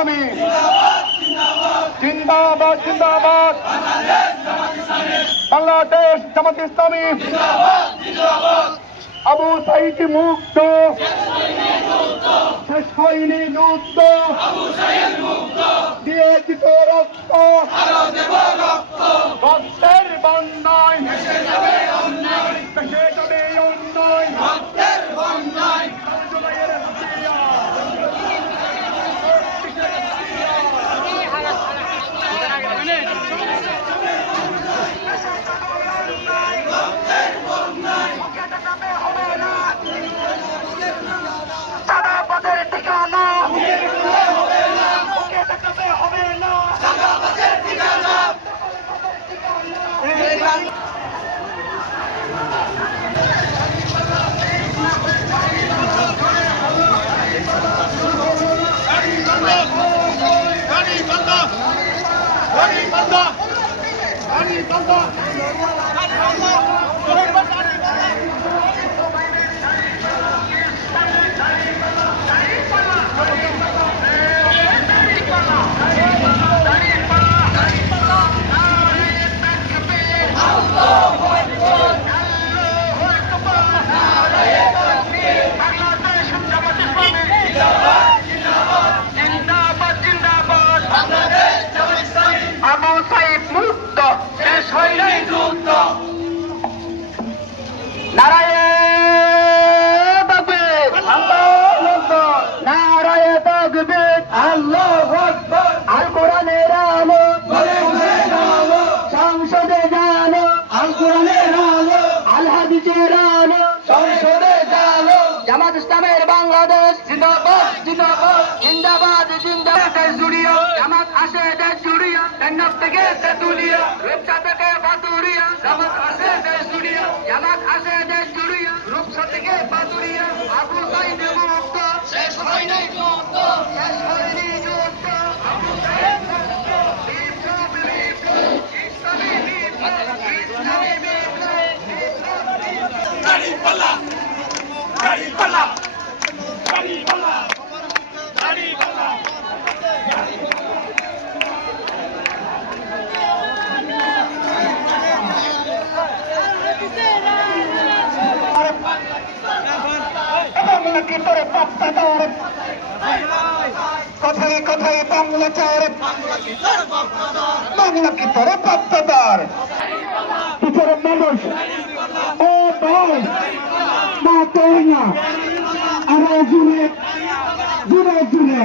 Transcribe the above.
ইসলামী জিন্দাবাদ জিন্দাবাদ। বাংলাদেশ জামাত ইসলামী। আবু সাইদ মুক্ত। শেষ হয়নি যুদ্ধ। দিয়ে দিত রক্ত। জিন্দাবাদ জামাত ইসলামের বাংলাদেশ জিন্দাবাদ জিন্দাবাদ জিন্দাবাদ জিন্দাবাদ জুড়িয়া। জামাত আসে দেশ জুড়িয়া। জান্নাত থেকে তেতুলিয়া রূপসা থেকে বাতুরিয়া জামাত আসে দেশ জুড়িয়া। জামাত আসে দেশ জুড়িয়া। রূপসা থেকে বাতুরিয়া আবু সাইদ মুক্ত শেষ হয়নি যুদ্ধ শেষ হয়নি আবু সাইদ বাংলা কি তোরে বাংলা বাংলা কি তোরে পাপ্পা তোর না। আরও জুড়ে জুড়ে জুড়ে